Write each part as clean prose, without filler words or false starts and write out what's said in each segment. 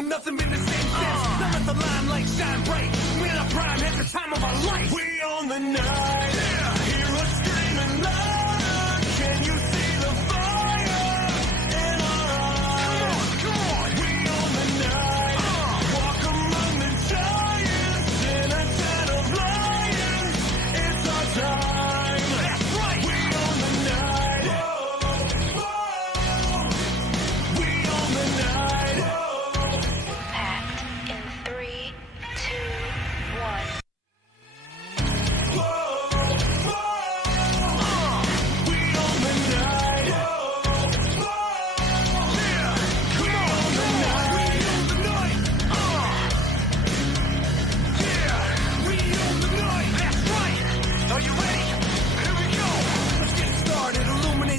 new, nothing been the same since. Now let the limelight shine bright. We're in our prime, at the time of our life. We own the night. Yeah. Hear us screaming louder. Can you see the fire in our eyes? Come on. We own the night. Walk among the giants in a den of lions. It's our time. That's right. We own the night. Whoa, whoa. We own the night. Packed in 3, 2, 1.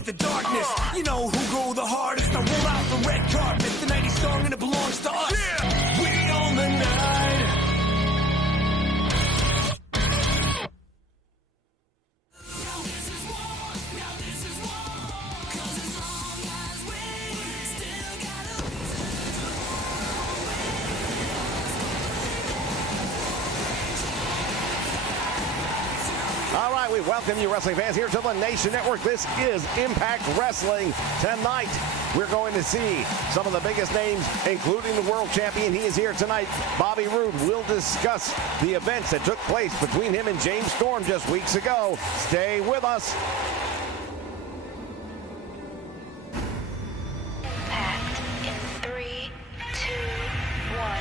The darkness, you know who go the hardest. I roll out the red carpet, the 90s song and it belongs to us. Yeah. We own the night. All right, we welcome you, wrestling fans, here to the Nation Network. This is Impact Wrestling. Tonight, we're going to see some of the biggest names, including the world champion. He is here tonight. Bobby Roode will discuss the events that took place between him and James Storm just weeks ago. Stay with us. Packed in 3, 2, 1.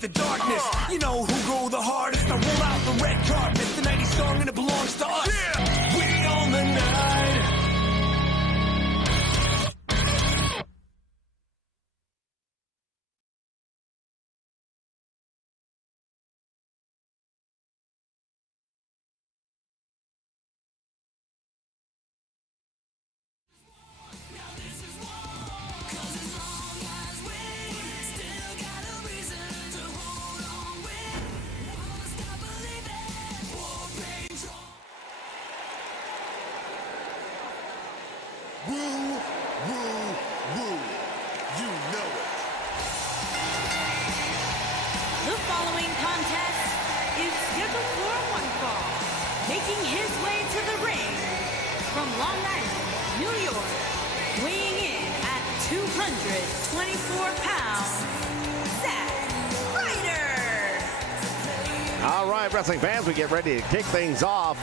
The darkness, you know who go the hardest. I roll out the red carpet, the 90s song and it belongs to us. Yeah. We own the night. Woo, woo, woo. You know it. The following contest is scheduled for one fall. Making his way to the ring from Long Island, New York, weighing in at 224 pounds, Zack Ryder. All right, wrestling fans, we get ready to kick things off.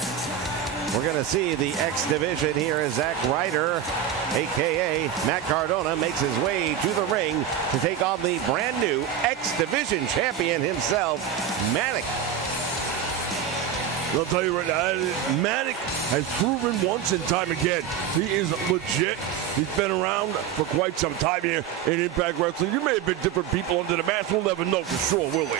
We're going to see the X Division here as Zack Ryder, a.k.a. Matt Cardona, makes his way to the ring to take on the brand new X Division champion himself, Manic. I'll tell you right now, Manic has proven once and time again he is legit. He's been around for quite some time here in Impact Wrestling. You may have been different people under the mask. We'll never know for sure, will we?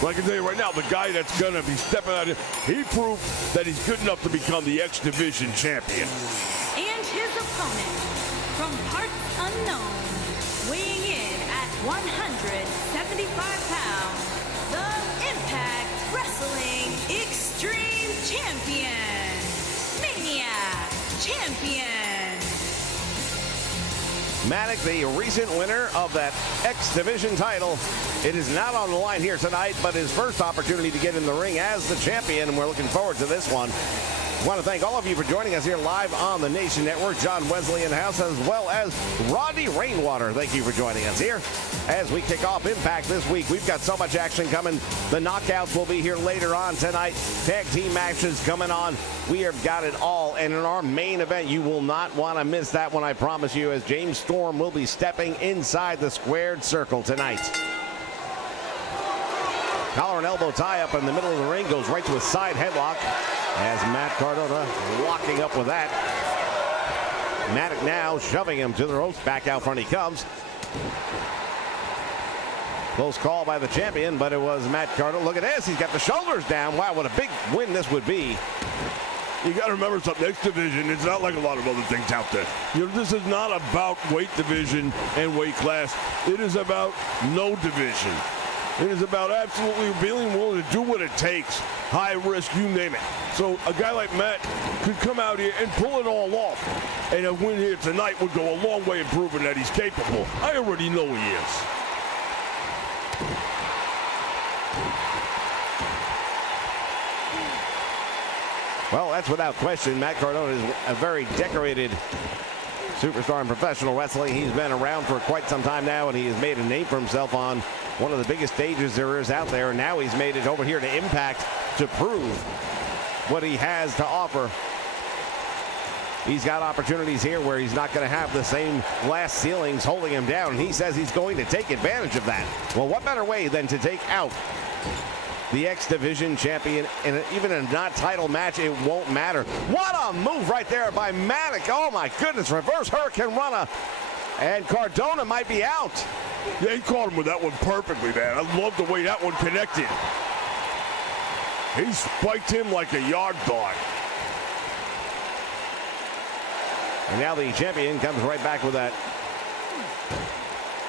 But I can tell you right now, the guy that's going to be stepping out here, he proved that he's good enough to become the X Division champion. And his opponent, from parts unknown, weighing in at 175 pounds, the Impact Wrestling Extreme Champion, Maniac Champion. Manic, the recent winner of that X Division title. It is not on the line here tonight, but his first opportunity to get in the ring as the champion, and we're looking forward to this one. I want to thank all of you for joining us here live on the Nation Network. John Wesley in the house, as well as Rodney Rainwater. Thank you for joining us here as we kick off Impact this week. We've got so much action coming. The knockouts will be here later on tonight. Tag team matches coming on. We have got it all. And in our main event, you will not want to miss that one, I promise you, as James Storm will be stepping inside the squared circle tonight. Collar and elbow tie up in the middle of the ring, goes right to a side headlock as Matt Cardona locking up with that. Manic now shoving him to the ropes. Back out front he comes. Close call by the champion, but it was Matt Cardona. Look at this. He's got the shoulders down. Wow, what a big win this would be. You got to remember something. X division, it's not like a lot of other things out there. You know, this is not about weight division and weight class. It is about no division. It is about absolutely being willing to do what it takes. High risk, you name it. So a guy like Matt could come out here and pull it all off. And a win here tonight would go a long way in proving that he's capable. I already know he is. Well, that's without question. Matt Cardona is a very decorated superstar in professional wrestling. He's been around for quite some time now, and he has made a name for himself on one of the biggest stages there is out there. And now he's made it over here to Impact to prove what he has to offer. He's got opportunities here where he's not going to have the same glass ceilings holding him down. And he says he's going to take advantage of that. Well, what better way than to take out the X Division champion, and even in a not title match, it won't matter. What a move right there by Matic. Oh my goodness, reverse Hurricane Rana. And Cardona might be out. Yeah, he caught him with that one perfectly, man. I love the way that one connected. He spiked him like a yard dog. And now the champion comes right back with that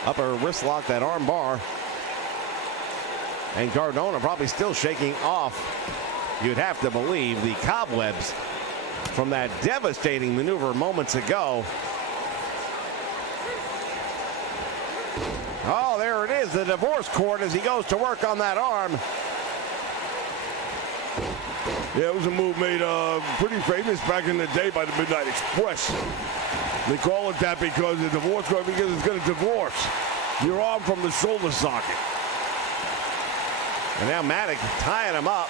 upper wrist lock, that arm bar. And Cardona probably still shaking off, you'd have to believe, the cobwebs from that devastating maneuver moments ago. Oh, there it is, the divorce cord as he goes to work on that arm. Yeah, it was a move made pretty famous back in the day by the Midnight Express. They call it that because the divorce cord, because it's going to divorce your arm from the shoulder socket. And now Matic tying him up.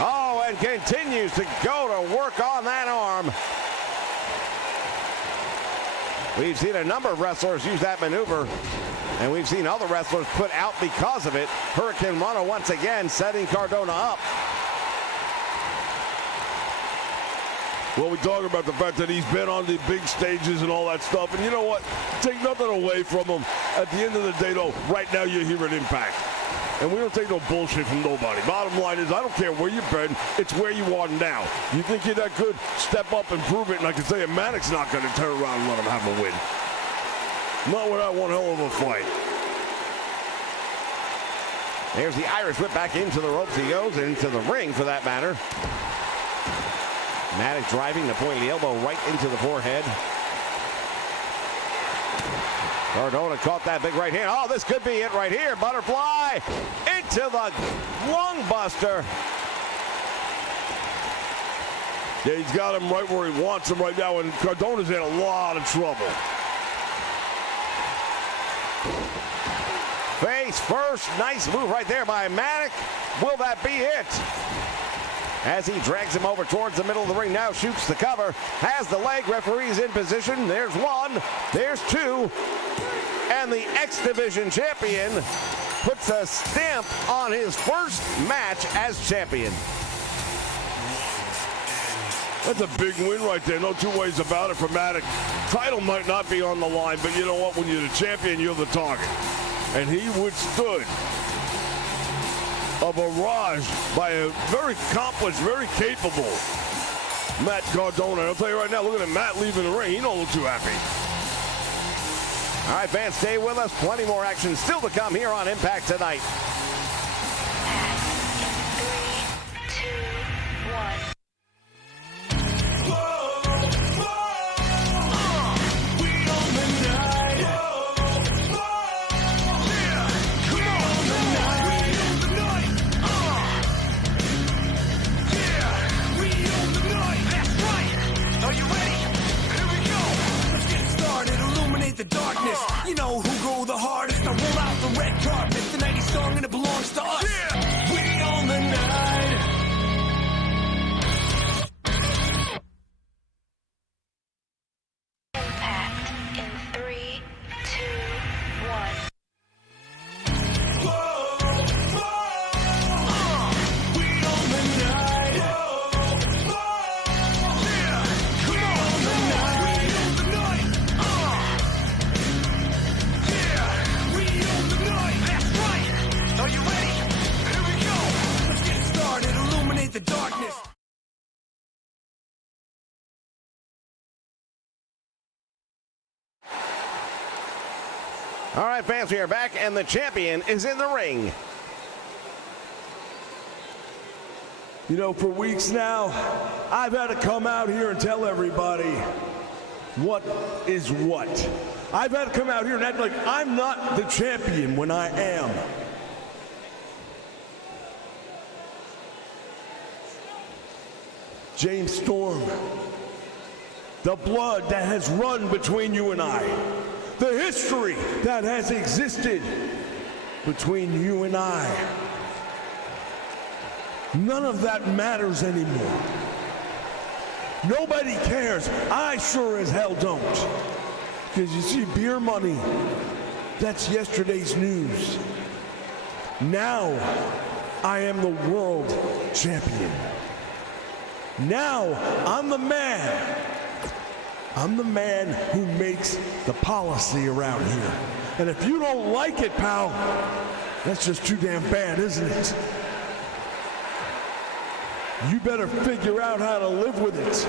Oh, and continues to go to work on that arm. We've seen a number of wrestlers use that maneuver, and we've seen other wrestlers put out because of it. Hurricane Rana once again setting Cardona up. Well, we talk about the fact that he's been on the big stages and all that stuff, and you know what? Take nothing away from him. At the end of the day, though, right now you're here at Impact. And we don't take no bullshit from nobody. Bottom line is, I don't care where you've been, it's where you are now. You think you're that good, step up and prove it, and I can tell you, Matic's not going to turn around and let him have a win. Not without one hell of a fight. There's the Irish whip back into the ropes. He goes into the ring, for that matter. Matic driving the pointy elbow right into the forehead. Cardona caught that big right hand. Oh, this could be it right here. Butterfly into the lung buster. Yeah, he's got him right where he wants him right now, and Cardona's in a lot of trouble. Face first. Nice move right there by Matic. Will that be it? As he drags him over towards the middle of the ring, now shoots the cover, has the leg, referee's in position. There's one, there's two, and the X Division champion puts a stamp on his first match as champion. That's a big win right there, no two ways about it for Matic. Title might not be on the line, but you know what? When you're the champion, you're the target. And he withstood a barrage by a very accomplished, very capable Matt Cardona. I'll tell you right now, looking at Matt leaving the ring, he don't look too happy. All right, fans, stay with us. Plenty more action still to come here on Impact tonight. The darkness, you know who go the hardest. I roll out the red carpet, the 90s song and it belongs to us. Yeah. We own the night. Impact in 3, 2, 1. We own the night. Yeah. Come on, the night. We own the night. We own the night. That's right. Are you ready? right, fans, we are back, and the champion is in the ring. You know, for weeks now, I've had to come out here and tell everybody what is what. I've had to come out here and act like I'm not the champion when I am. James Storm, the blood that has run between you and I, the history that has existed between you and I, none of that matters anymore. Nobody cares. I sure as hell don't. Because you see, beer money, that's yesterday's news. Now, I am the world champion. Now, I'm the man. I'm the man who makes the policy around here. And if you don't like it, pal, that's just too damn bad, isn't it? You better figure out how to live with it.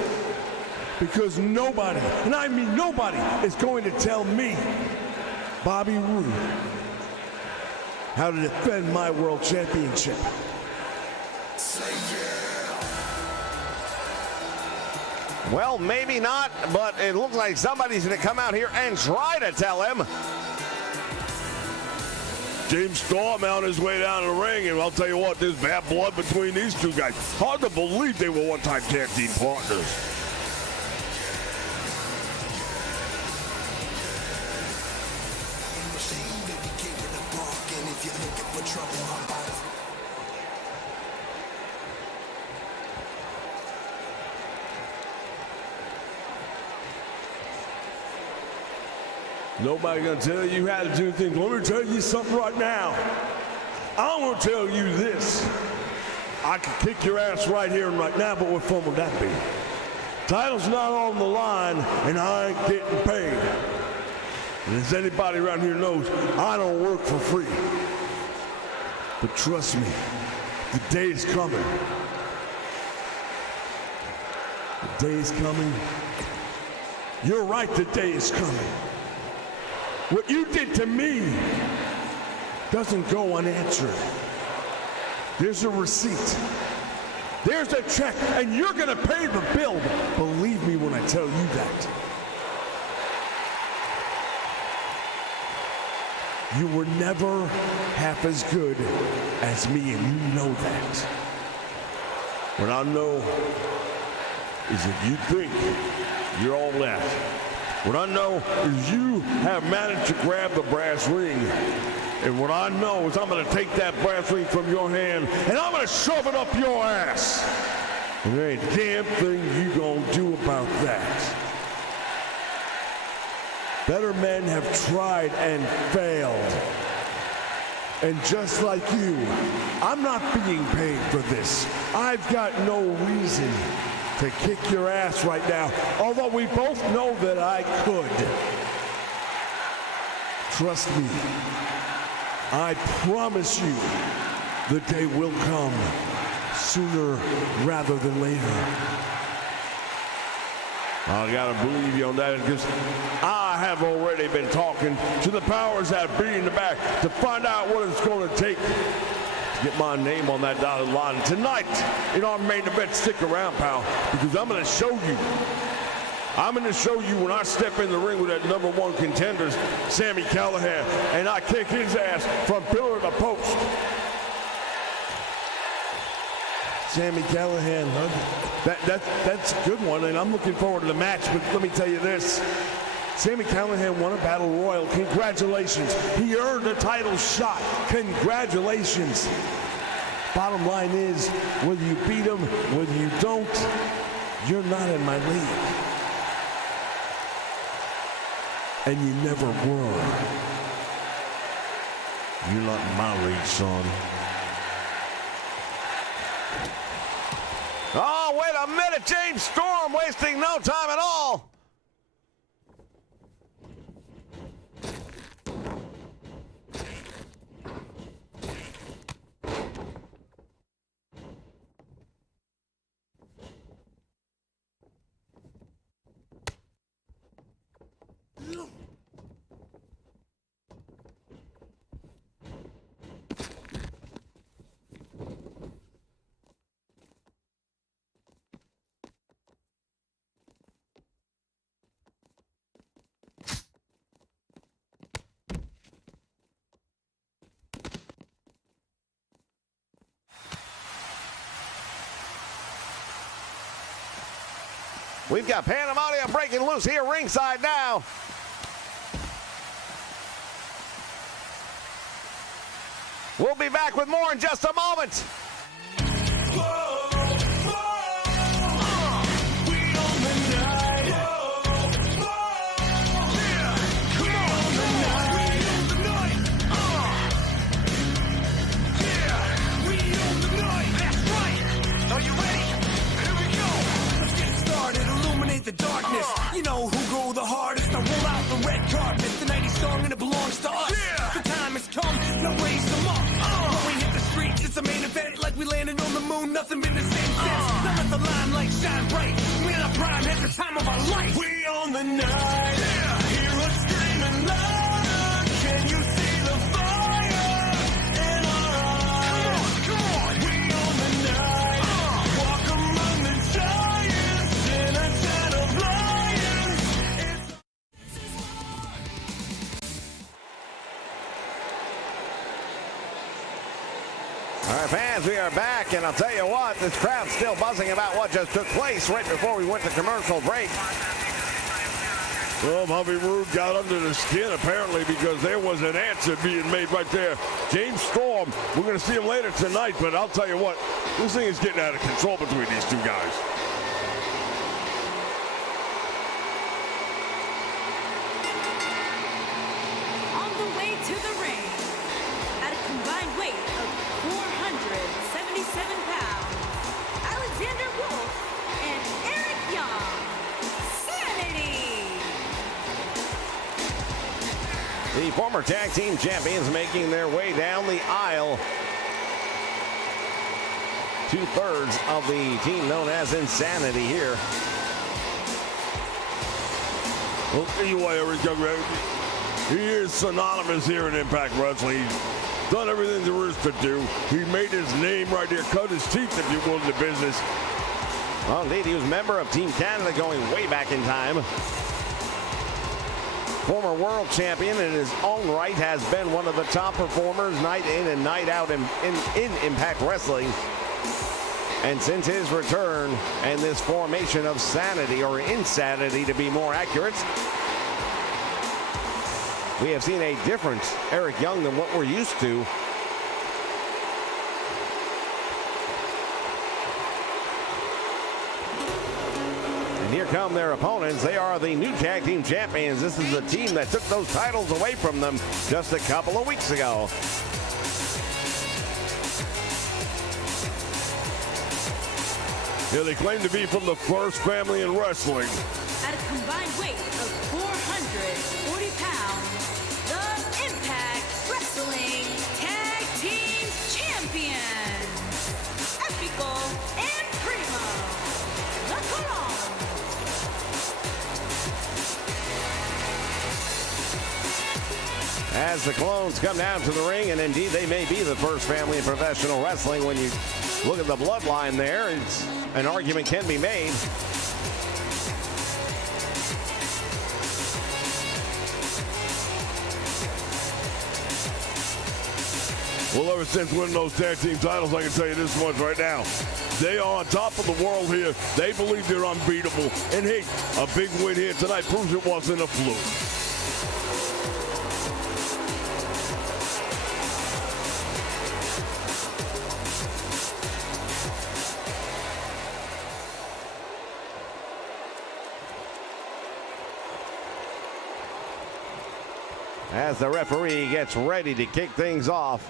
Because nobody, and I mean nobody, is going to tell me, Bobby Roode, how to defend my world championship. Well, maybe not, but it looks like somebody's going to come out here and try to tell him. James Storm on his way down the ring, and I'll tell you what, there's bad blood between these two guys. Hard to believe they were one-time tag team partners. Nobody gonna tell you how to do things. Let me tell you something right now. I'm gonna tell you this. I can kick your ass right here and right now, but what fun would that be? Title's not on the line, and I ain't getting paid. And as anybody around here knows, I don't work for free. But trust me, the day is coming. The day is coming. You're right, the day is coming. What you did to me doesn't go unanswered. There's a receipt. There's a check, and you're gonna pay the bill. Believe me when I tell you that. You were never half as good as me, and you know that. What I know is if you think you're all that, what I know is you have managed to grab the brass ring. And what I know is I'm going to take that brass ring from your hand and I'm going to shove it up your ass. And there ain't a damn thing you going to do about that. Better men have tried and failed. And just like you, I'm not being paid for this. I've got no reason to kick your ass right now, although we both know that I could. Trust me, I promise you the day will come sooner rather than later. I gotta believe you on that because I have already been talking to the powers that be in the back to find out what it's gonna take to get my name on that dotted line. Tonight, in our main event, stick around, pal, because I'm gonna show you. I'm gonna show you when I step in the ring with that #1 contender, Sami Callihan, and I kick his ass from pillar to post. Sami Callihan, that's a good one, and I'm looking forward to the match, but let me tell you this. Sami Callihan won a Battle Royal. Congratulations. He earned a title shot. Congratulations. Bottom line is, whether you beat him, whether you don't, you're not in my league. And you never were. You're not in my league, son. Oh, wait a minute. James Storm wasting no time at all. We've got pandemonium breaking loose here ringside now. We'll be back with more in just a moment. The darkness, you know who go the hardest. I roll out the red carpet, the 90s song and it belongs to us. The time has come, now raise them up. When we hit the streets, it's a main event like we landed on the moon. Nothing been the same since. Now let the limelight shine bright. We're in our prime, at the time of our life. We own the night. Hear us screaming louder. Can you see the fire in our eyes? Come on. We own the night. Walk among the giants in a den of lions. All right, fans, we are back, and I'll tell you what, this crowd's still buzzing about what just took place right before we went to commercial break. Well, Bobby Roode got under the skin, apparently, because there was an answer being made right there. James Storm, we're going to see him later tonight, but I'll tell you what, this thing is getting out of control between these two guys. On the way to the ring, at a combined weight of 477 pounds, Alexander Wolf and Eric Young. Sanity! The former tag team champions making their way down the aisle. 2/3 of the team known as Insanity here. Well, tell you what, Eric Young, he is synonymous here in Impact Wrestling. He's done everything there is to do. He made his name right here, cut his teeth, if you will, in the business. Well, indeed, he was a member of Team Canada going way back in time. Former world champion in his own right, has been one of the top performers night in and night out in Impact Wrestling. And since his return and this formation of Sanity, or Insanity to be more accurate, we have seen a different Eric Young than what we're used to. And here come their opponents. They are the new tag team champions. This is the team that took those titles away from them just a couple of weeks ago. Yeah, they claim to be from the first family in wrestling. At a combined weight of 440 pounds, the Impact Wrestling Tag Team Champions, Epico and Primo, the Colons. As the Clones come down to the ring, and indeed they may be the first family in professional wrestling. When you look at the bloodline there, an argument can be made. Well, ever since winning those tag team titles, I can tell you this much right now. They are on top of the world here. They believe they're unbeatable. And hey, a big win here tonight proves it wasn't a fluke. As the referee gets ready to kick things off.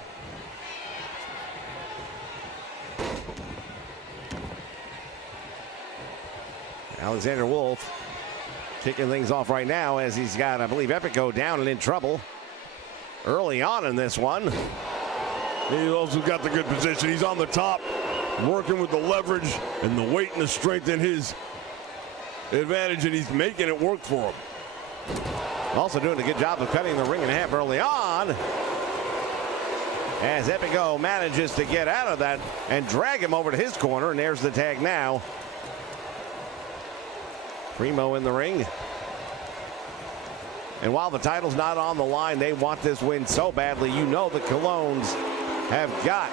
Alexander Wolf kicking things off right now as he's got, I believe, Epico down and in trouble early on in this one. He's also got the good position. He's on the top, working with the leverage and the weight and the strength in his advantage, and he's making it work for him. Also doing a good job of cutting the ring in half early on, as Epico manages to get out of that and drag him over to his corner, and there's the tag now. Primo in the ring. And while the title's not on the line, they want this win so badly. You know the Colones have got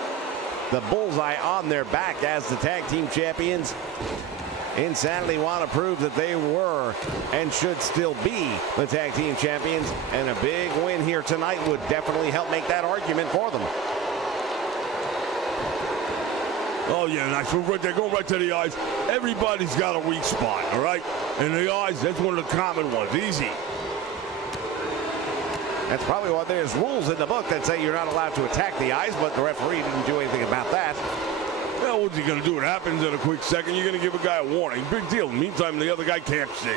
the bullseye on their back as the tag team champions. Insanity want to prove that they were and should still be the tag team champions, and a big win here tonight would definitely help make that argument for them. Oh, yeah, nice. We're right there, going right to the eyes. Everybody's got a weak spot, all right? And the eyes, that's one of the common ones. Easy. That's probably why there's rules in the book that say you're not allowed to attack the eyes, but the referee didn't do anything about that. Well, what's he going to do? It happens in a quick second. You're going to give a guy a warning. Big deal. Meantime, the other guy can't see.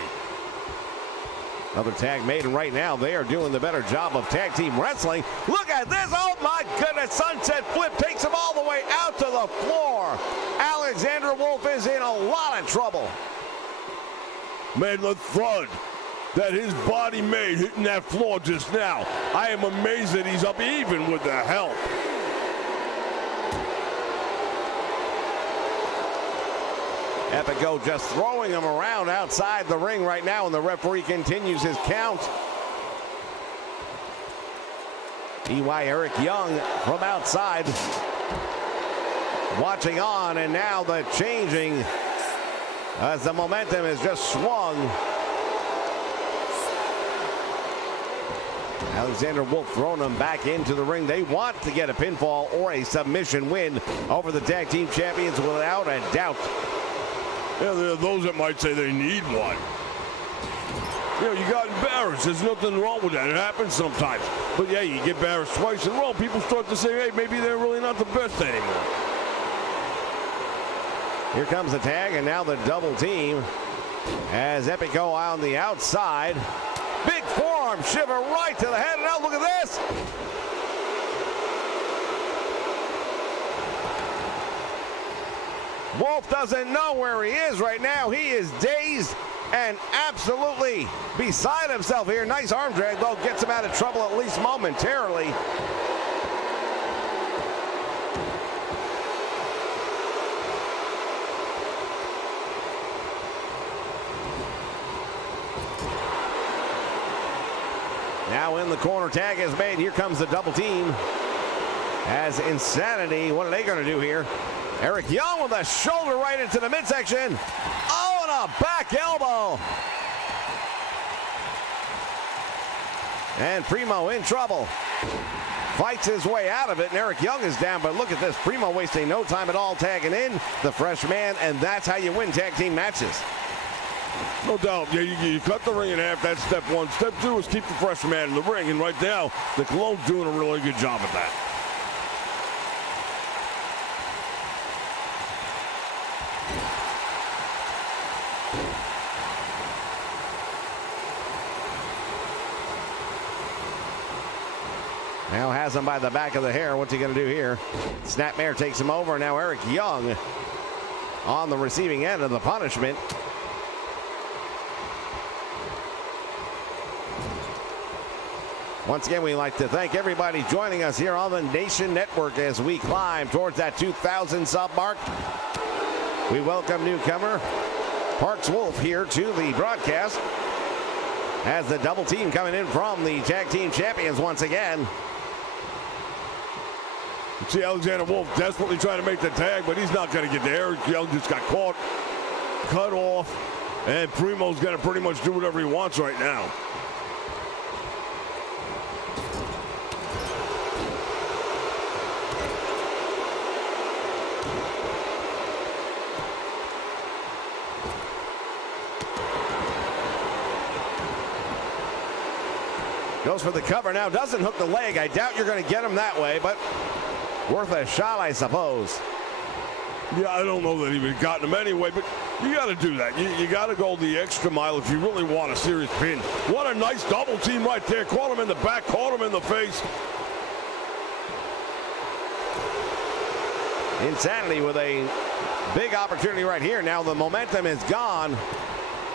Another tag made, and right now they are doing the better job of tag team wrestling. Look at this. Oh, my goodness. Sunset flip takes him all the way out to the floor. Alexander Wolf is in a lot of trouble. Man, the thud that his body made hitting that floor just now. I am amazed that he's up even with the help. Epico just throwing him around outside the ring right now, and the referee continues his count. EY Eric Young from outside watching on, and now the changing as the momentum is just swung. Alexander Wolf throwing them back into the ring. They want to get a pinfall or a submission win over the tag team champions without a doubt. Yeah, there are those that might say they need one. You know, you got embarrassed. There's nothing wrong with that. It happens sometimes. But yeah, you get embarrassed twice in a row. People start to say, hey, maybe they're really not the best anymore. Here comes the tag, and now the double team as Epico on the outside. Big forearm shiver right to the head, and now look at this. Wolf doesn't know where he is right now. He is dazed and absolutely beside himself here. Nice arm drag, though, gets him out of trouble at least momentarily. Now in the corner, tag is made. Here comes the double team as Insanity. What are they going to do here? Eric Young with a shoulder right into the midsection. Oh, and a back elbow. And Primo in trouble. Fights his way out of it, and Eric Young is down, but look at this. Primo wasting no time at all tagging in the fresh man, and that's how you win tag team matches. No doubt. Yeah, you cut the ring in half. That's step one. Step two is keep the fresh man in the ring, and right now, the Cologne's doing a really good job at that. Now has him by the back of the hair. What's he going to do here? Snapmare takes him over. Now Eric Young on the receiving end of the punishment. Once again, we'd like to thank everybody joining us here on the Nation Network as we climb towards that 2,000 sub mark. We welcome newcomer Parks Wolf here to the broadcast as the double team coming in from the tag team champions once again. You see Alexander Wolf desperately trying to make the tag, but he's not going to get there. Eric Young just got caught, cut off, and Primo's going to pretty much do whatever he wants right now. Goes for the cover now, doesn't hook the leg. I doubt you're going to get him that way, but worth a shot, I suppose. Yeah, I don't know that he would have gotten him anyway, but you got to do that. You got to go the extra mile if you really want a serious pin. What a nice double team right there. Caught him in the back, caught him in the face. Insanity with a big opportunity right here. Now the momentum is gone,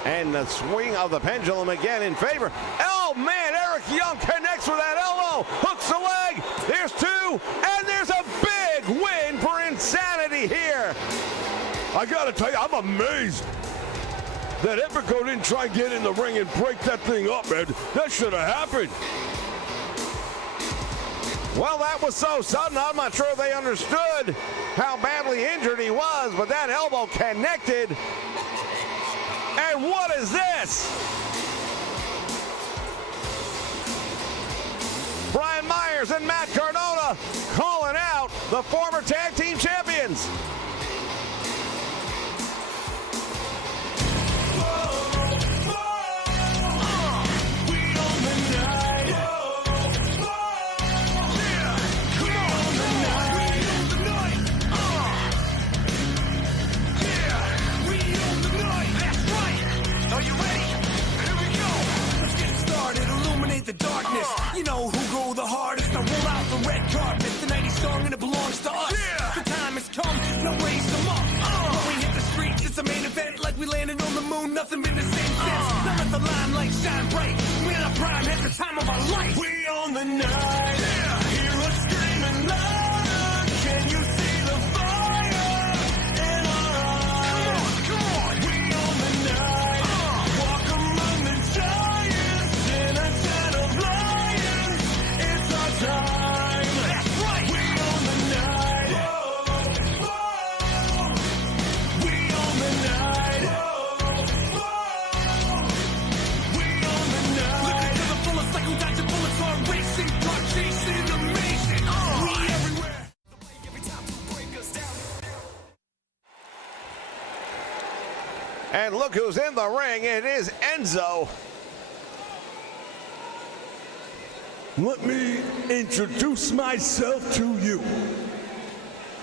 and the swing of the pendulum again in favor. Oh, man, Eric Young connects with that elbow, hooks the leg. There's two, and there's a big win for Insanity here. I got to tell you, I'm amazed that Epico didn't try and get in the ring and break that thing up, man. That should have happened. Well, that was so sudden. I'm not sure they understood how badly injured he was, but that elbow connected. And what is this? Brian Myers and Matt Cardona calling out the former tag team champions. The darkness, you know who go the hardest. I roll out the red carpet, the 90s song and it belongs to us. The time has come, now raise them up. When we hit the streets, it's a main event, like we landed on the moon, nothing been the same since. Now let the limelight shine bright, we're in our prime, at the time of our life. We own the night, hear us screaming loud. Can you see the fire in our eyes? Come on, we own the night, walk among the giants in a lions, it's our time. That's right. We own the night. Whoa, whoa. We own the night. Whoa, whoa. We own the night. Living to the fullest, like we got your bullets on racing, car chasing, amazing. We everywhere. Every time you break us down. And look who's in the ring. It is Enzo. Let me introduce myself to you.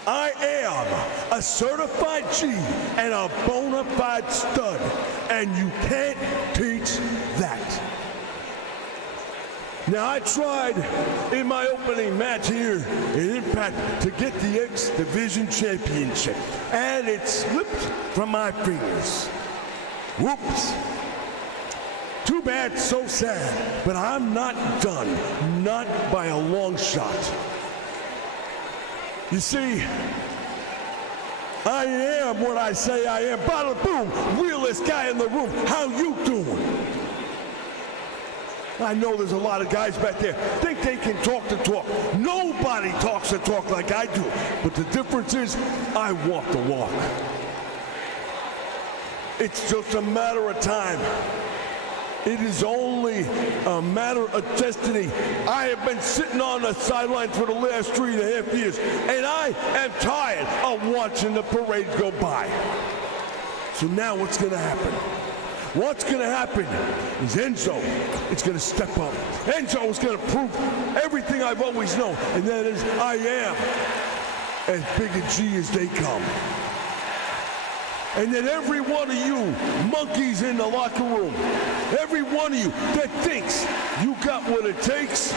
I am a certified G and a bona fide stud, and you can't teach that. Now, I tried in my opening match here in Impact to get the X Division Championship, and it slipped from my fingers. Whoops. Too bad, so sad, but I'm not done, not by a long shot. You see, I am what I say I am. Bada boom, realest guy in the room. How you doing? I know there's a lot of guys back there think they can talk the talk. Nobody talks the talk like I do, but the difference is I walk the walk. It's just a matter of time. It is only a matter of destiny. I have been sitting on the sidelines for the last 3.5 years, and I am tired of watching the parade go by. So now what's going to happen? What's going to happen is Enzo is going to step up. Enzo is going to prove everything I've always known, and that is I am as big a G as they come. And that every one of you monkeys in the locker room, every one of you that thinks you got what it takes.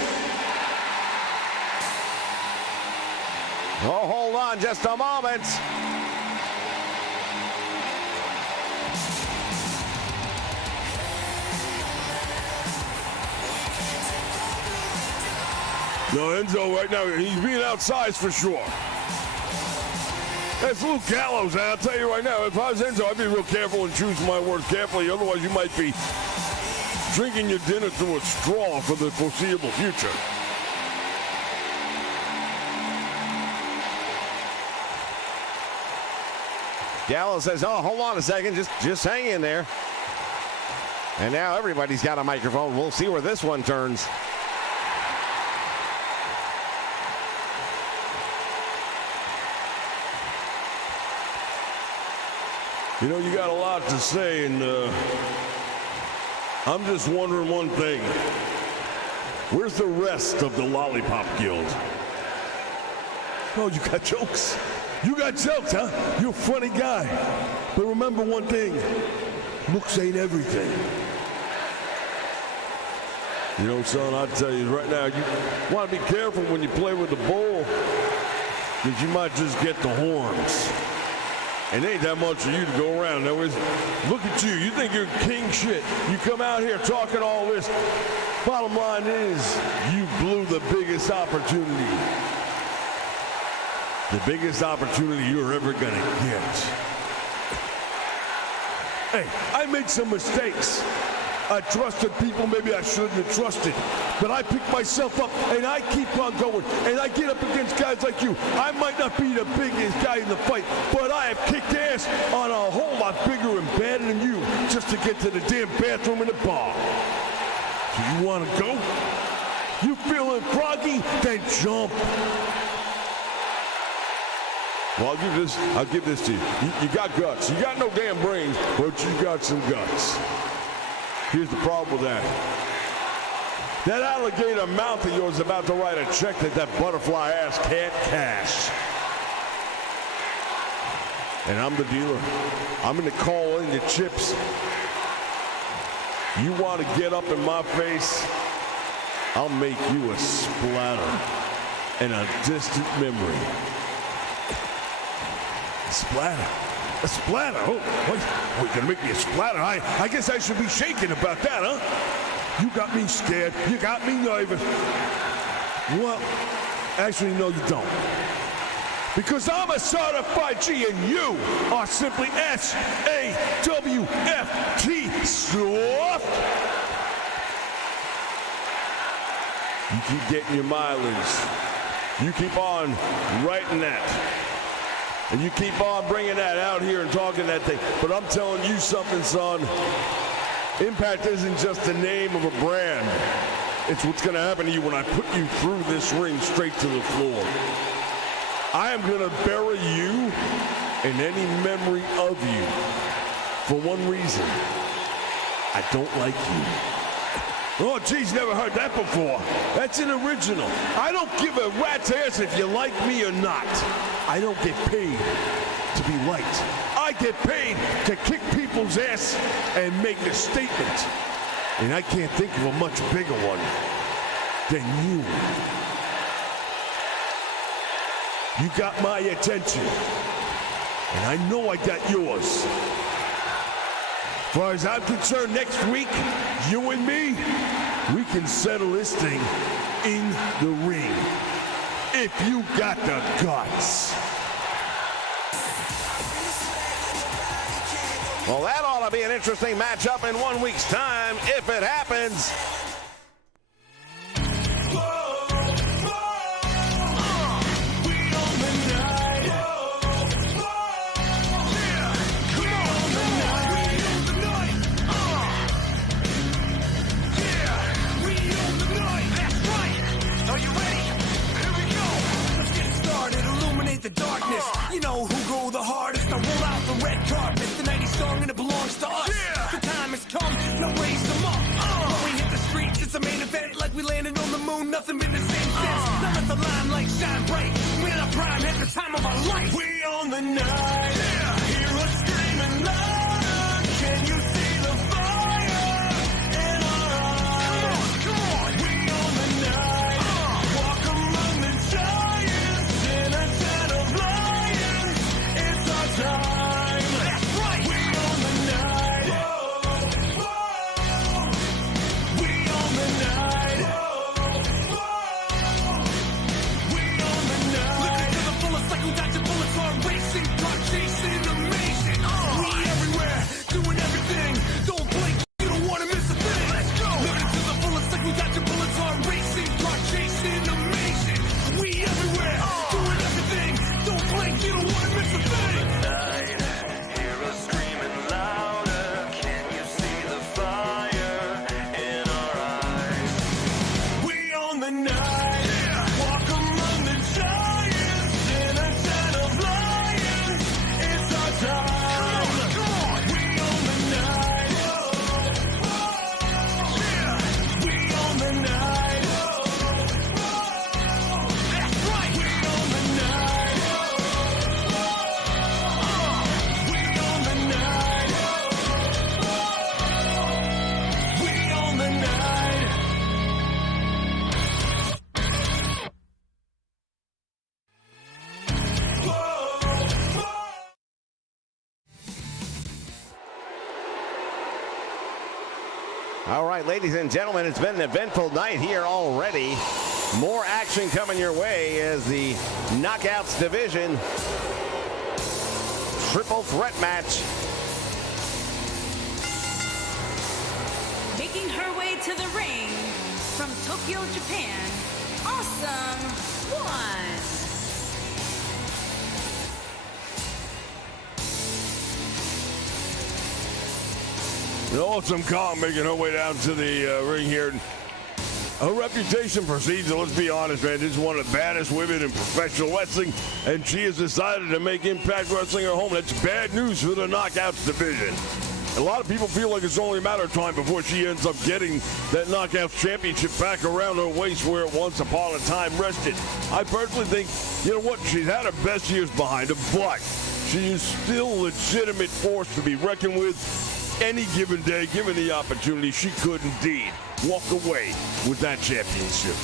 Oh, hold on just a moment. No, Enzo right now, he's being outsized for sure. That's Luke Gallows, and I'll tell you right now, if I was Enzo, I'd be real careful and choose my words carefully. Otherwise, you might be drinking your dinner through a straw for the foreseeable future. Gallows says, oh, hold on a second, just hang in there. And now everybody's got a microphone. We'll see where this one turns. You know, you got a lot to say, and I'm just wondering one thing. Where's the rest of the Lollipop Guild? Oh, you got jokes? You got jokes, huh? You're a funny guy. But remember one thing. Looks ain't everything. You know, son, I'll tell you right now, you want to be careful when you play with the bull, because you might just get the horns. And ain't that much for you to go around. Now, look at you. You think you're king shit. You come out here talking all this. Bottom line is, you blew the biggest opportunity. The biggest opportunity you're ever going to get. Hey, I made some mistakes. I trusted people maybe I shouldn't have trusted. But I pick myself up and I keep on going. And I get up against guys like you. I might not be the biggest guy in the fight, but I have kicked ass on a whole lot bigger and badder than you. just to get to the damn bathroom in the bar. So you want to go? You feeling froggy? Then jump. Well, I'll give this to you. You got guts. You got no damn brains, but you got some guts. Here's the problem with that. That alligator mouth of yours is about to write a check that butterfly ass can't cash. And I'm the dealer. I'm going to call in the chips. You want to get up in my face? I'll make you a splatter and a distant memory. A splatter? A splatter? Oh, what? You're going to make me a splatter? I guess I should be shaking about that, huh? You got me scared. You got me nervous. Well, actually, no, you don't. Because I'm a certified G and you are simply S-A-W-F-T soft. You keep getting your mileage. You keep on writing that. And you keep on bringing that out here and talking that thing. But I'm telling you something, son. Impact isn't just the name of a brand. It's what's going to happen to you when I put you through this ring straight to the floor. I am going to bury you in any memory of you for one reason. I don't like you. Oh, geez, never heard that before. That's an original. I don't give a rat's ass if you like me or not. I don't get paid to be liked. I get paid to kick people's ass and make a statement. And I can't think of a much bigger one than you. You got my attention, and I know I got yours. As far as I'm concerned, next week, you and me, we can settle this thing in the ring. If you got the guts. Well, that ought to be an interesting matchup in 1 week's time, if it happens. The darkness, you know who go the hardest. I roll out the red carpet, the 90s song and it belongs to us. Yeah. The time has come, now raise them up. When we hit the streets, it's a main event like we landed on the moon. Nothing been the same since. Now let the limelight shine bright. We're in our prime, at the time of our life. We own the night. Yeah. Hear us screaming louder. Can you see the fire in our eyes? Come on. We own the night. Walk among the giants in a tent of lions. It's our time. That's right. We own the night. Whoa, whoa. We own the night. Whoa, whoa. We own the night. Living to the fullest like we dodging bullets on racing, car chasing, amazing. We everywhere, doing everything. Don't blink, you don't want to miss a thing. Let's go. Living to the fullest like we dodging bullets on racing, car chasing, amazing. We everywhere, doing everything. Don't blink, you don't want to miss a thing. Hear us screaming louder. Can you see the fire in our eyes? We own the night. Walk among the giants in a tent of lions. It's our time. Come on. We own the night. We own the night. That's right. We own the night. We own the night. We own the night. All right, ladies and gentlemen, it's been an eventful night here already. More action coming your way as the Knockouts division triple threat match. Making her way to the ring from Tokyo, Japan, Awesome One. Awesome Kong making her way down to the ring here. Her reputation precedes her, let's be honest, man. This is one of the baddest women in professional wrestling, and she has decided to make Impact Wrestling her home. That's bad news for the Knockouts division. A lot of people feel like it's only a matter of time before she ends up getting that Knockouts championship back around her waist where it once upon a time rested. I personally think, you know what, she's had her best years behind her, but she is still a legitimate force to be reckoned with. Any given day, given the opportunity, she could indeed walk away with that championship.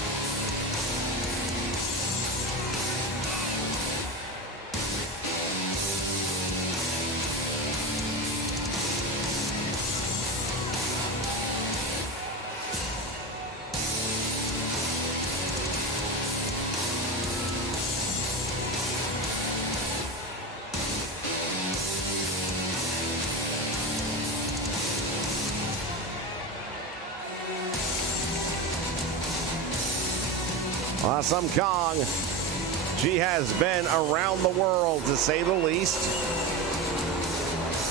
Awesome Kong. She has been around the world, to say the least.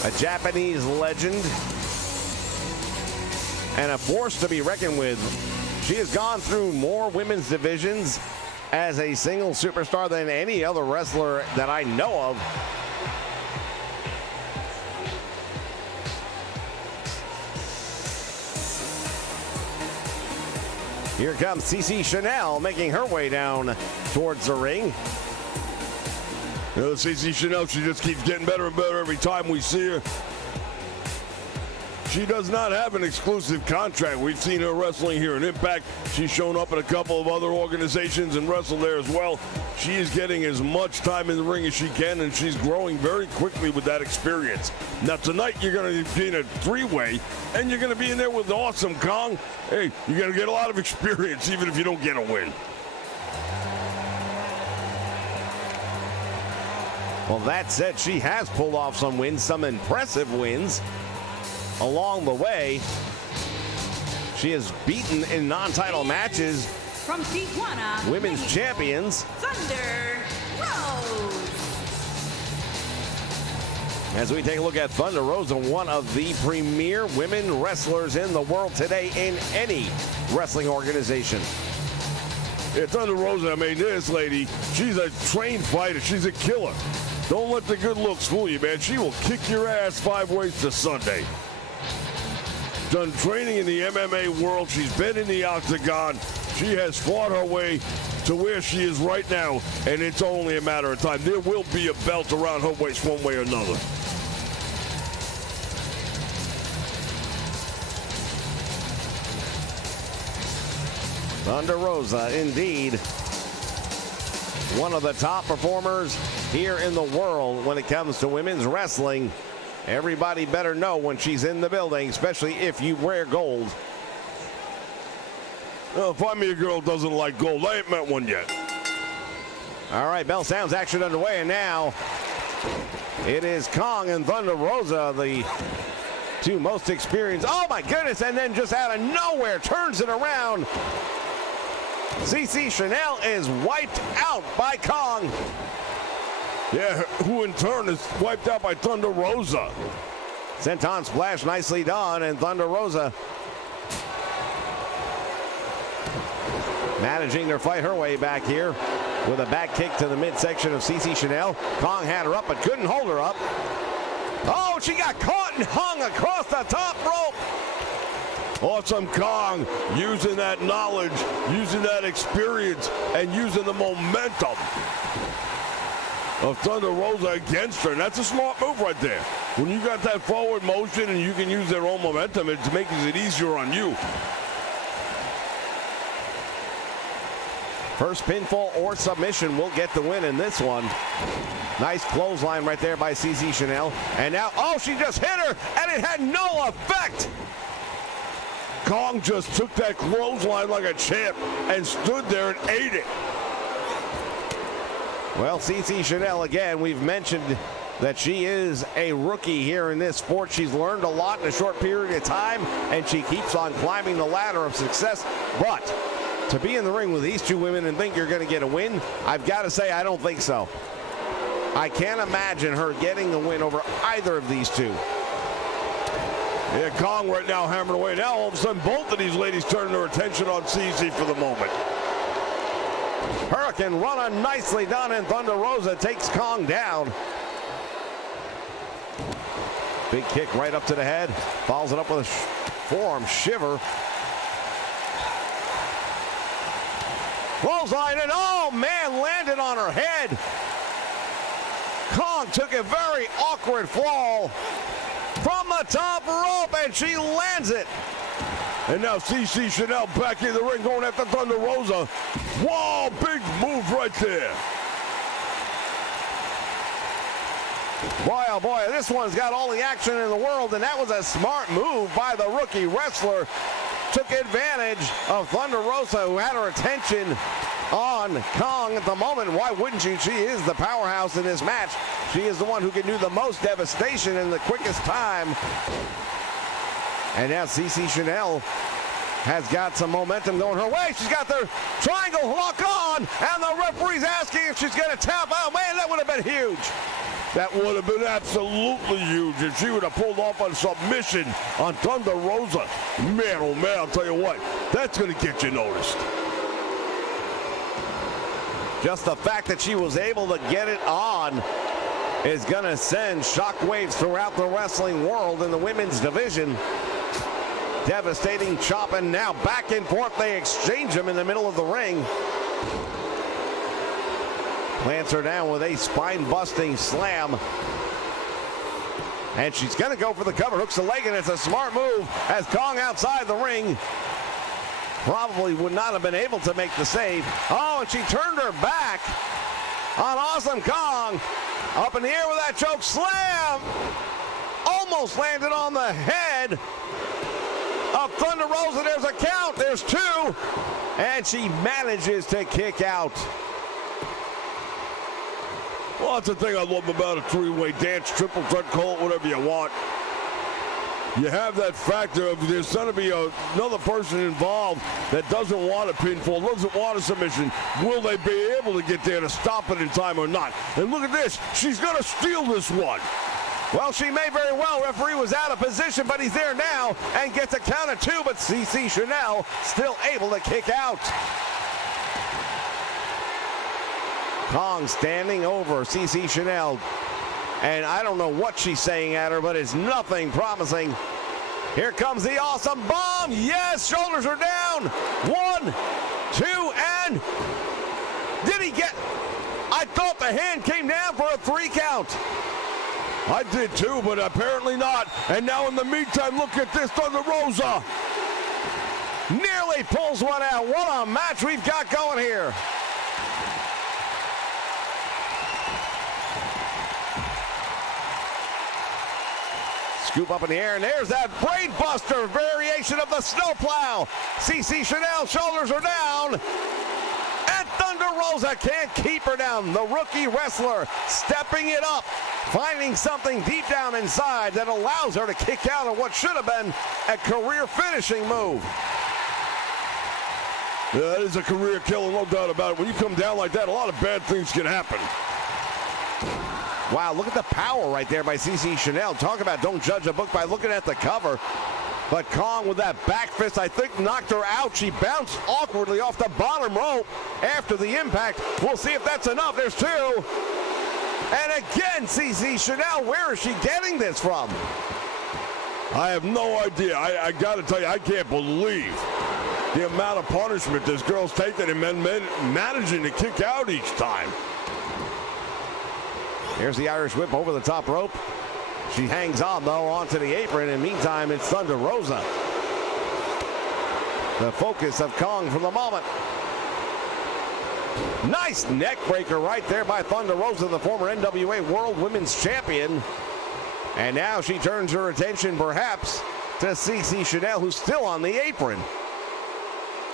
A Japanese legend and a force to be reckoned with. She has gone through more women's divisions as a single superstar than any other wrestler that I know of. Here comes CC Chanel making her way down towards the ring. You know, CC Chanel, she just keeps getting better and better every time we see her. She does not have an exclusive contract. We've seen her wrestling here in Impact. She's shown up in a couple of other organizations and wrestled there as well. She is getting as much time in the ring as she can, and she's growing very quickly with that experience. Now tonight you're going to be in a three-way, and you're going to be in there with Awesome Kong. Hey, you're going to get a lot of experience even if you don't get a win. Well, that said, she has pulled off some wins, some impressive wins along the way. She has beaten in non-title matches From Tijuana, women's Mexico, champions. Thunder Rose. As we take a look at Thunder Rosa, one of the premier women wrestlers in the world today in any wrestling organization. Yeah, Thunder Rosa, I mean, this lady, she's a trained fighter. She's a killer. Don't let the good looks fool you, man. She will kick your ass 5 ways to Sunday. Done training in the MMA world. She's been in the octagon. She has fought her way to where she is right now, and it's only a matter of time. There will be a belt around her waist one way or another. Thunder Rosa, indeed, one of the top performers here in the world when it comes to women's wrestling. Everybody better know when she's in the building, especially if you wear gold. Well, find me a girl who doesn't like gold. I ain't met one yet. All right, bell sounds, action underway, and now it is Kong and Thunder Rosa, the two most experienced. Oh my goodness, and then just out of nowhere turns it around. CC Chanel is wiped out by Kong. Yeah, who in turn is wiped out by Thunder Rosa. Senton splash nicely done, and Thunder Rosa managing to fight her way back here with a back kick to the midsection of CC Chanel. Kong had her up but couldn't hold her up. Oh, she got caught and hung across the top rope. Awesome Kong using that knowledge, using that experience, and using the momentum of Thunder Rosa against her. And that's a smart move right there. When you got that forward motion and you can use their own momentum, it makes it easier on you. First pinfall or submission will get the win in this one. Nice clothesline right there by CC Chanel. And now, oh, she just hit her, and it had no effect. Kong just took that clothesline like a champ and stood there and ate it. Well, CC Chanel, again, we've mentioned that she is a rookie here in this sport. She's learned a lot in a short period of time, and she keeps on climbing the ladder of success. But to be in the ring with these two women and think you're going to get a win, I've got to say I don't think so. I can't imagine her getting the win over either of these two. Yeah, Kong right now hammering away. Now all of a sudden both of these ladies turning their attention on CC for the moment. Hurricane running nicely down, and Thunder Rosa takes Kong down. Big kick right up to the head. Follows it up with a forearm shiver. Clothesline, and oh man, landed on her head. Kong took a very awkward fall from the top rope, and she lands it. And now CC Chanel back in the ring going after Thunder Rosa. Whoa, big move right there. Boy, oh boy, this one's got all the action in the world, and that was a smart move by the rookie wrestler. Took advantage of Thunder Rosa, who had her attention on Kong at the moment. Why wouldn't you? She is the powerhouse in this match. She is the one who can do the most devastation in the quickest time. And now CC Chanel has got some momentum going her way. She's got the triangle lock on, and the referee's asking if she's going to tap out. Man, that would have been huge. That would have been absolutely huge if she would have pulled off a submission on Thunder Rosa. Man, oh man, I'll tell you what, that's going to get you noticed. Just the fact that she was able to get it on is going to send shockwaves throughout the wrestling world in the women's division. Devastating chop, and now back and forth they exchange them in the middle of the ring. Plants her down with a spine-busting slam. And she's going to go for the cover. Hooks the leg, and it's a smart move as Kong outside the ring probably would not have been able to make the save. Oh, and she turned her back on Awesome Kong. Up in the air with that choke slam. Almost landed on the head of Thunder Rosa. There's a count. There's two. And she manages to kick out. Well, that's the thing I love about a three-way dance, triple threat, call it whatever you want. You have that factor of there's going to be another person involved that doesn't want a pinfall, doesn't want a submission. Will they be able to get there to stop it in time or not? And look at this. She's going to steal this one. Well, she may very well. Referee was out of position, but he's there now and gets a count of two, but CC Chanel still able to kick out. Kong standing over CC Chanel, and I don't know what she's saying at her, but it's nothing promising. Here comes the awesome bomb. Yes, shoulders are down. 1, 2, and did he get? I thought the hand came down for a 3 count. I did too, but apparently not. And now in the meantime, look at this, Thunder Rosa. Nearly pulls one out. What a match we've got going here. Scoop up in the air, and there's that brain buster variation of the snowplow. CC Chanel, shoulders are down. And Thunder Rosa can't keep her down. The rookie wrestler stepping it up, finding something deep down inside that allows her to kick out of what should have been a career finishing move. Yeah, that is a career killer, no doubt about it. When you come down like that, a lot of bad things can happen. Wow, look at the power right there by CC Chanel. Talk about don't judge a book by looking at the cover. But Kong with that back fist, I think, knocked her out. She bounced awkwardly off the bottom rope after the impact. We'll see if that's enough. There's two. And again, CC Chanel, where is she getting this from? I have no idea. I got to tell you, I can't believe the amount of punishment this girl's taking and managing to kick out each time. Here's the Irish whip over the top rope. She hangs on, though, onto the apron. In the meantime, it's Thunder Rosa, the focus of Kong for the moment. Nice neck breaker right there by Thunder Rosa, the former NWA World Women's Champion. And now she turns her attention, perhaps, to CC Chanel, who's still on the apron.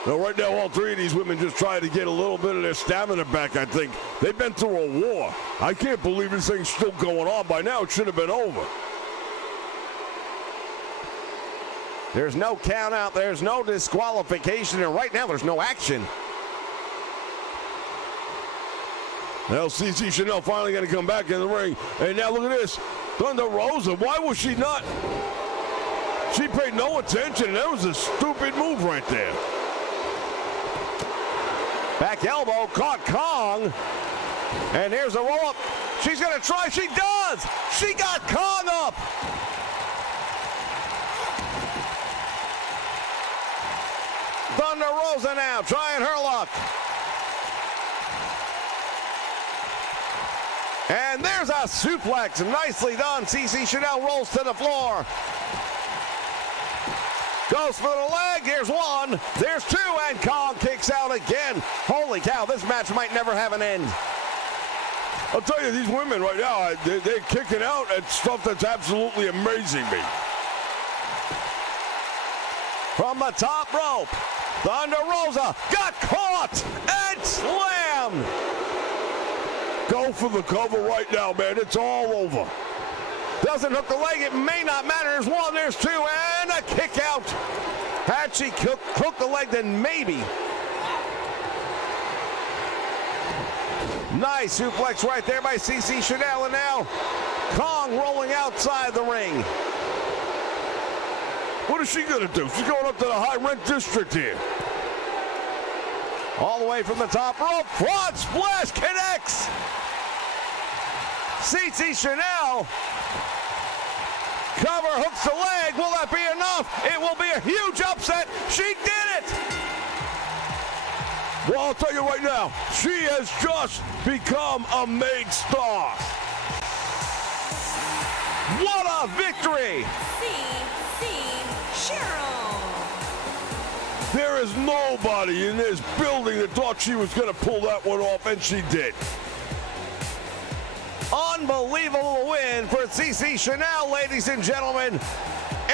Well, right now, all three of these women just trying to get a little bit of their stamina back, I think. They've been through a war. I can't believe this thing's still going on. By now, it should have been over. There's no count out. There's no disqualification. And right now, there's no action. Now, CC Chanel finally going to come back in the ring. And now, look at this. Thunder Rosa, why was she not? She paid no attention. That was a stupid move right there. Back elbow caught Kong. And here's a roll-up. She's going to try. She does. She got Kong up. Thunder Rosa now trying her luck. And there's a suplex. Nicely done. CC Chanel rolls to the floor. Goes for the leg. Here's one. There's two. And Kong kicks out again. Holy cow, this match might never have an end. I'll tell you, these women right now, they're kicking out at stuff that's absolutely amazing me. From the top rope, Thunder Rosa got caught and slammed. Go for the cover right now, man. It's all over. Doesn't hook the leg. It may not matter. There's one, there's two, and a kick out. Had she hooked the leg, then maybe. Nice suplex right there by CC Chanel, and now Kong rolling outside the ring. What is she going to do? She's going up to the high rent district here. All the way from the top rope. Front splash connects. CC Chanel. Cover hooks the leg. Will that be enough? It will be a huge upset. She did it. Well, I'll tell you right now, she has just become a made star. What a victory. Cheryl. There is nobody in this building that thought she was going to pull that one off, and she did. Unbelievable win for CC Chanel, ladies and gentlemen.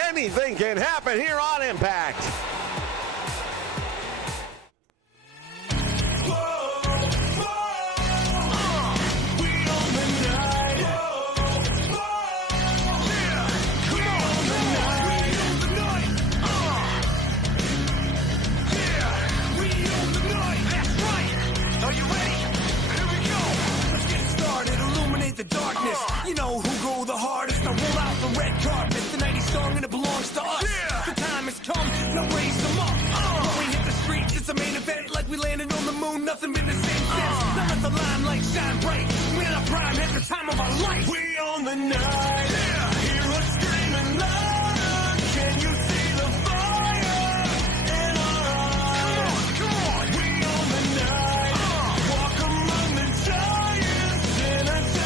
Anything can happen here on Impact. The darkness, you know who go the hardest. I roll out the red carpet, the 90s song and it belongs to us. The time has come, now raise them up. When we hit the streets, it's a main event like we landed on the moon. Nothing been the same since. Now let the limelight shine bright. We're in our prime, at the time of our life. We own the night. Hear us screaming louder. Can you see the fire in our eyes? Come on. We own the night. Walk among the giants in a time.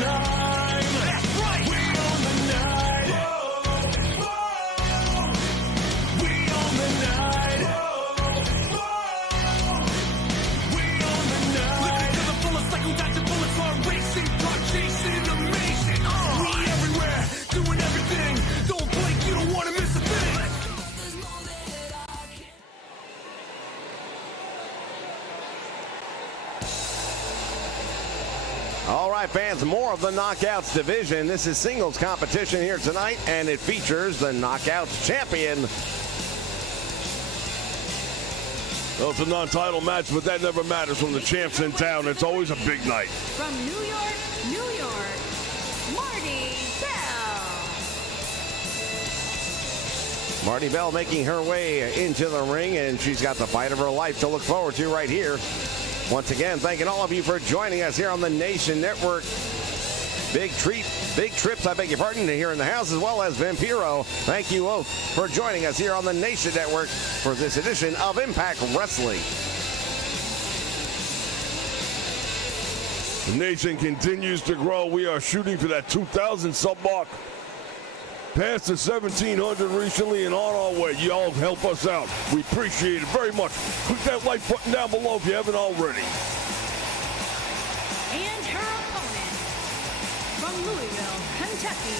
That's right. We own the night. Whoa, whoa. We own the night. Whoa, whoa. We own the night. Living to the fullest like who dodging bullets on racing, car chasing, amazing. We everywhere, doing everything. Don't blink, you don't want to miss a thing. All right, fans, more of the Knockouts division. This is singles competition here tonight, and it features the Knockouts champion. Well, it's a non-title match, but that never matters when the champ's in town. It's always a big night. From New York, Marty Bell. Marty Bell making her way into the ring, and she's got the fight of her life to look forward to right here. Once again, thanking all of you for joining us here on the Nation Network. Big trips, I beg your pardon, here in the house, as well as Vampiro. Thank you both for joining us here on the Nation Network for this edition of Impact Wrestling. The Nation continues to grow. We are shooting for that 2,000 sub mark. Past the 1,700 recently and on our way. Y'all help us out. We appreciate it very much. Click that like button down below if you haven't already. And her opponent, from Louisville, Kentucky,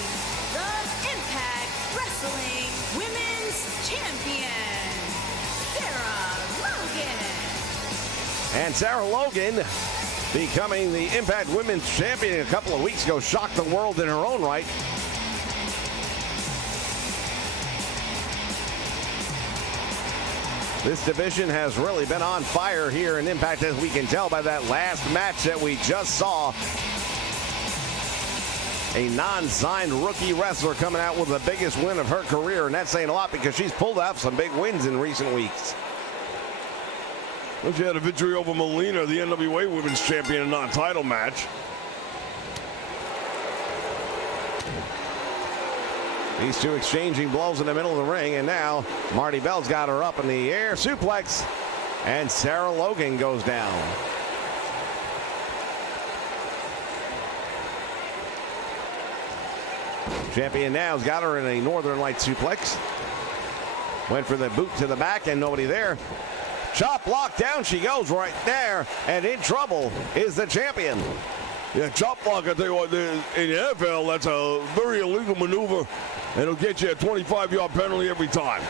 the Impact Wrestling Women's Champion, Sarah Logan. And Sarah Logan, becoming the Impact Women's Champion a couple of weeks ago, shocked the world in her own right. This division has really been on fire here in Impact, as we can tell by that last match that we just saw. a non-signed rookie wrestler coming out with the biggest win of her career, and that's saying a lot because she's pulled out some big wins in recent weeks. Well, she had a victory over Melina, the NWA Women's Champion, in a non-title match. These two exchanging blows in the middle of the ring, and now Marty Bell's got her up in the air. Suplex, and Sarah Logan goes down. Champion now's got her in a Northern Light suplex. Went for the boot to the back, and nobody there. Chop block, down she goes right there, and in trouble is the champion. Yeah, chop block, I tell you what, in the NFL, that's a very illegal maneuver, and it'll get you a 25-yard penalty every time.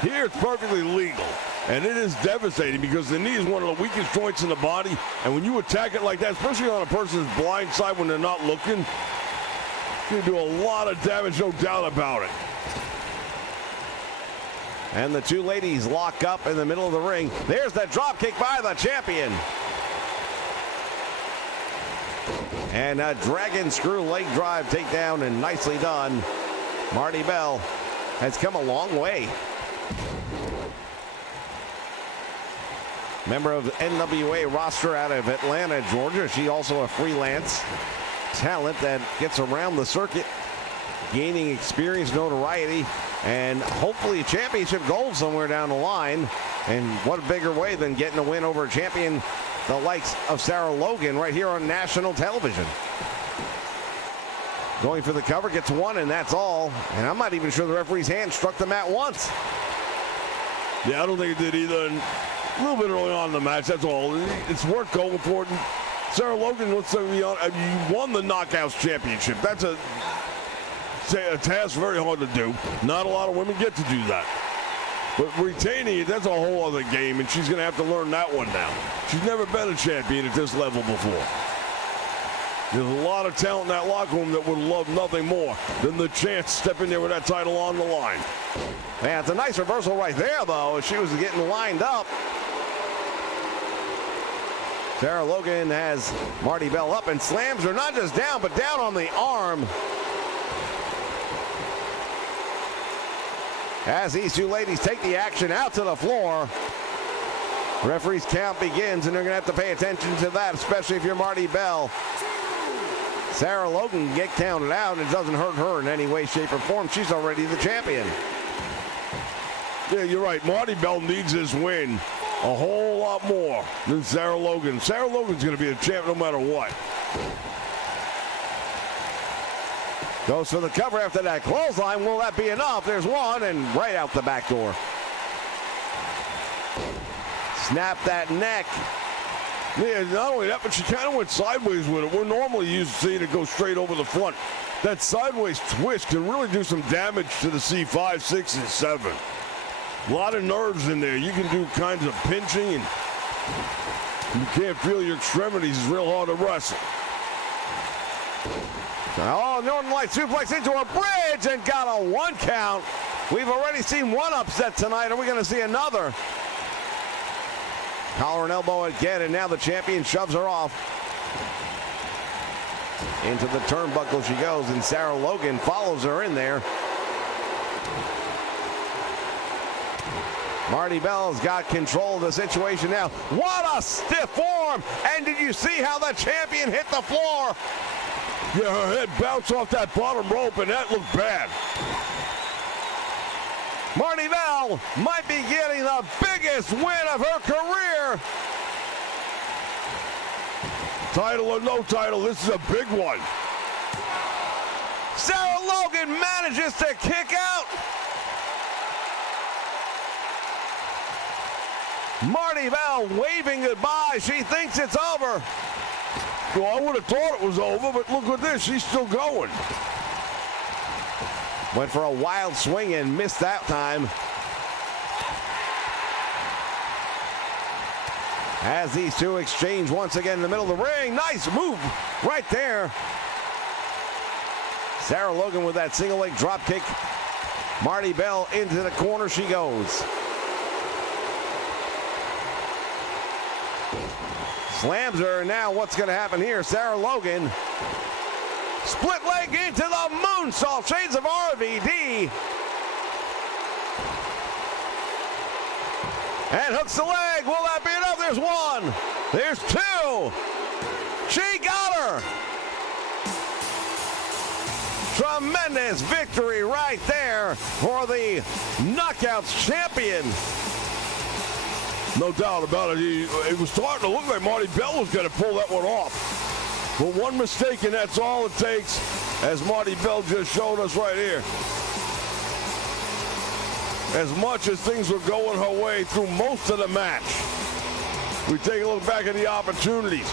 Here, it's perfectly legal, and it is devastating because the knee is one of the weakest joints in the body, and when you attack it like that, especially on a person's blind side when they're not looking, you can do a lot of damage, no doubt about it. And the two ladies lock up in the middle of the ring. There's the drop kick by the champion. And a dragon screw leg drive takedown, and nicely done. Marty Bell has come a long way. Member of the NWA roster out of Atlanta, Georgia. She also a freelance talent that gets around the circuit, gaining experience, notoriety, and hopefully championship gold somewhere down the line. And what a bigger way than getting a win over a champion the likes of Sarah Logan right here on national television. Going for the cover, gets one, and that's all. And I'm not even sure the referee's hand struck the mat once. Yeah, I don't think it did either. And a little bit early on in the match, that's all. It's worth going for it. And Sarah Logan, let's say, you won the Knockouts Championship. That's a task very hard to do. Not a lot of women get to do that. But retaining it, that's a whole other game, and she's going to have to learn that one now. She's never been a champion at this level before. There's a lot of talent in that locker room that would love nothing more than the chance to step in there with that title on the line. Yeah, it's a nice reversal right there, though. She was getting lined up. Sarah Logan has Marty Bell up and slams her not just down, but down on the arm. As these two ladies take the action out to the floor. Referee's count begins, and they're going to have to pay attention to that, especially if you're Marty Bell. Sarah Logan can get counted out. It doesn't hurt her in any way, shape, or form. She's already the champion. Yeah, you're right. Marty Bell needs this win a whole lot more than Sarah Logan. Sarah Logan's going to be a champ no matter what. Goes for the cover after that clothesline. Will that be enough? There's one, and right out the back door. Snap that neck. Yeah, not only that, but she kind of went sideways with it. We're normally used to seeing it go straight over the front. That sideways twist can really do some damage to the C5, 6, and 7. A lot of nerves in there. You can do kinds of pinching, and you can't feel your extremities. It's real hard to wrestle. Oh, Northern Light suplex into a bridge and got a 1 count. We've already seen one upset tonight. Are we going to see another? Collar and elbow again, and now the champion shoves her off. Into the turnbuckle she goes, and Sarah Logan follows her in there. Marty Bell's got control of the situation now. What a stiff form! And did you see how the champion hit the floor? Yeah, her head bounced off that bottom rope, and that looked bad. Marty Bell might be getting the biggest win of her career. Title or no title, this is a big one. Sarah Logan manages to kick out. Marty Bell waving goodbye. She thinks it's over. Well, I would have thought it was over, but look at this. She's still going. Went for a wild swing and missed that time. As these two exchange once again in the middle of the ring. Nice move right there. Sarah Logan with that single leg drop kick. Marty Bell into the corner she goes. Slams her, and now what's going to happen here? Sarah Logan Split leg into the moonsault. Shades of RVD. And hooks the leg. Will that be enough? There's one. There's two. She got her. Tremendous victory right there for the Knockouts champion. No doubt about it. It was starting to look like Marty Bell was going to pull that one off. But one mistake, and that's all it takes, as Marty Bell just showed us right here. As much as things were going her way through most of the match, we take a look back at the opportunities.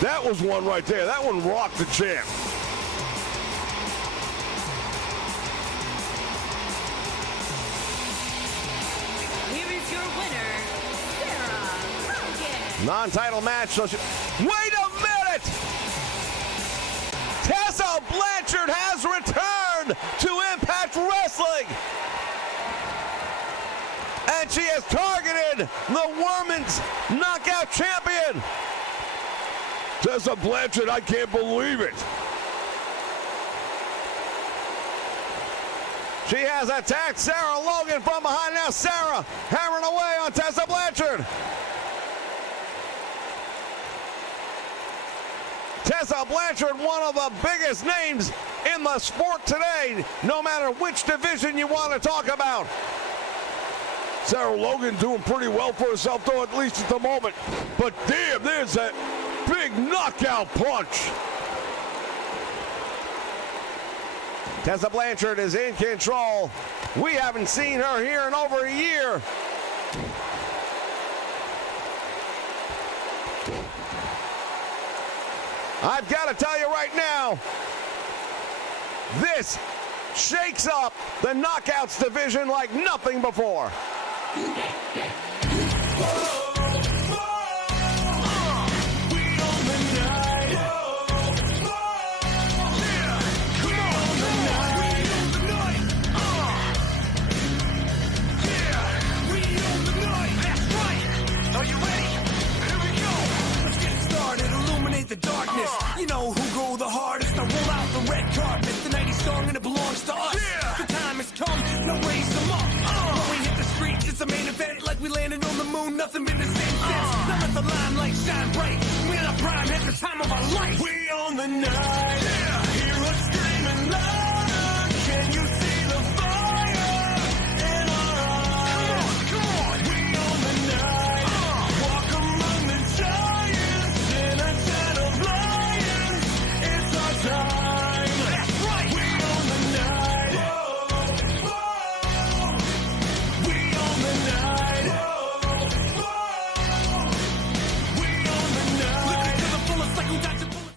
That was one right there. That one rocked the champ. Here is your winner, Sarah Logan. Non-title match. So wait a minute! Tessa Blanchard has returned to Impact Wrestling. And she has targeted the Women's Knockout Champion. Tessa Blanchard, I can't believe it. She has attacked Sarah Logan from behind. Now Sarah hammering away on Tessa Blanchard. Tessa Blanchard, one of the biggest names in the sport today, no matter which division you want to talk about. Sarah Logan doing pretty well for herself, though, at least at the moment. But damn, there's that big knockout punch. Tessa Blanchard is in control. We haven't seen her here in over a year. I've got to tell you right now, this shakes up the Knockouts division like nothing before. The darkness, you know who go the hardest. I roll out the red carpet, the 90s song and it belongs to us. The time has come, now raise them up. When we hit the streets, it's a main event, like we landed on the moon, nothing been the same since. Now let the limelight shine bright. We're in our prime, at the time of our life. We own the night, hear us screaming loud. Can you see the fire in our eyes? Come on, we own the night, walk among the giants in a den of lions. It's our time. That's right. We own the night. We own the night. We own the night. Living to the fullest like we got to pull it.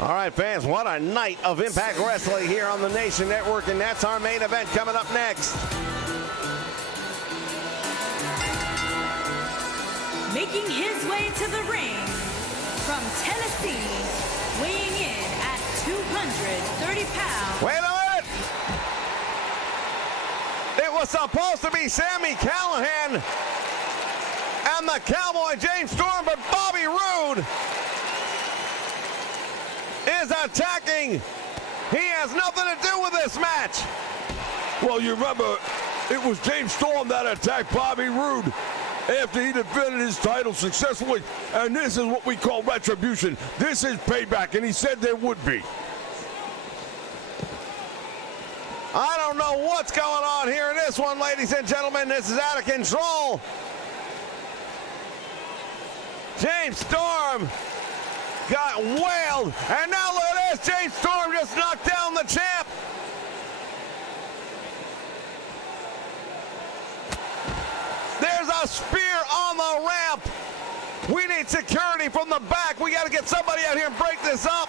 All right, fans, what a night of Impact Wrestling here on the Nation Network, and that's our main event coming up next. Making his way to the ring from Tennessee, weighing in at 230 pounds. Wait a minute! It was supposed to be Sami Callihan and the Cowboy James Storm, but Bobby Roode is attacking. He has nothing to do with this match. Well, you remember, it was James Storm that attacked Bobby Roode after he defended his title successfully. And this is what we call retribution. This is payback, and he said there would be. I don't know what's going on here in this one, ladies and gentlemen. This is out of control. James Storm got wailed, and now look at this. James Storm just knocked down the champ. There's a spear on the ramp. We need security from the back. We got to get somebody out here and break this up.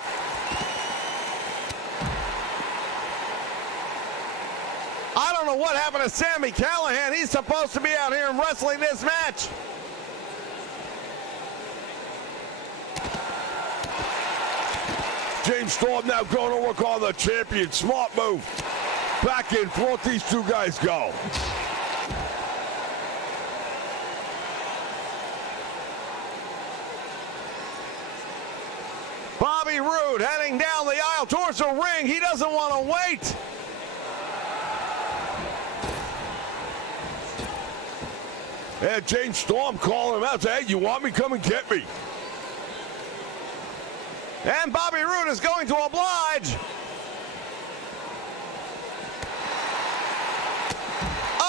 I don't know what happened to Sami Callihan. He's supposed to be out here and wrestling this match. James Storm now going to work on the champion. Smart move. Back and forth these two guys go. Bobby Roode heading down the aisle towards the ring. He doesn't want to wait. Yeah, James Storm calling him out. Say, hey, you want me? Come and get me. And Bobby Roode is going to oblige.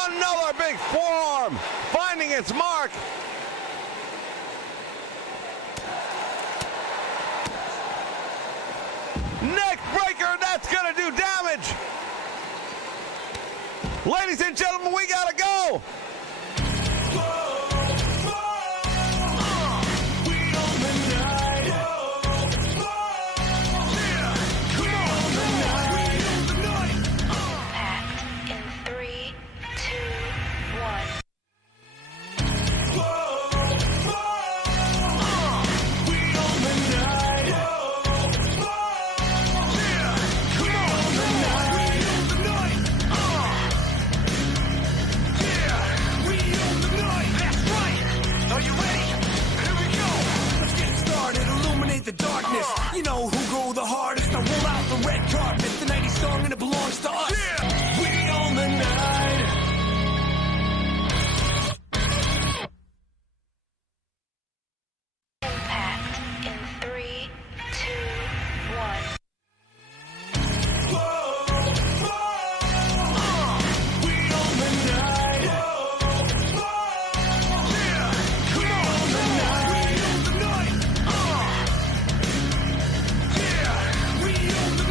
Another big forearm finding its mark. Neck breaker, that's going to do damage. Ladies and gentlemen, we got to go. The darkness, you know who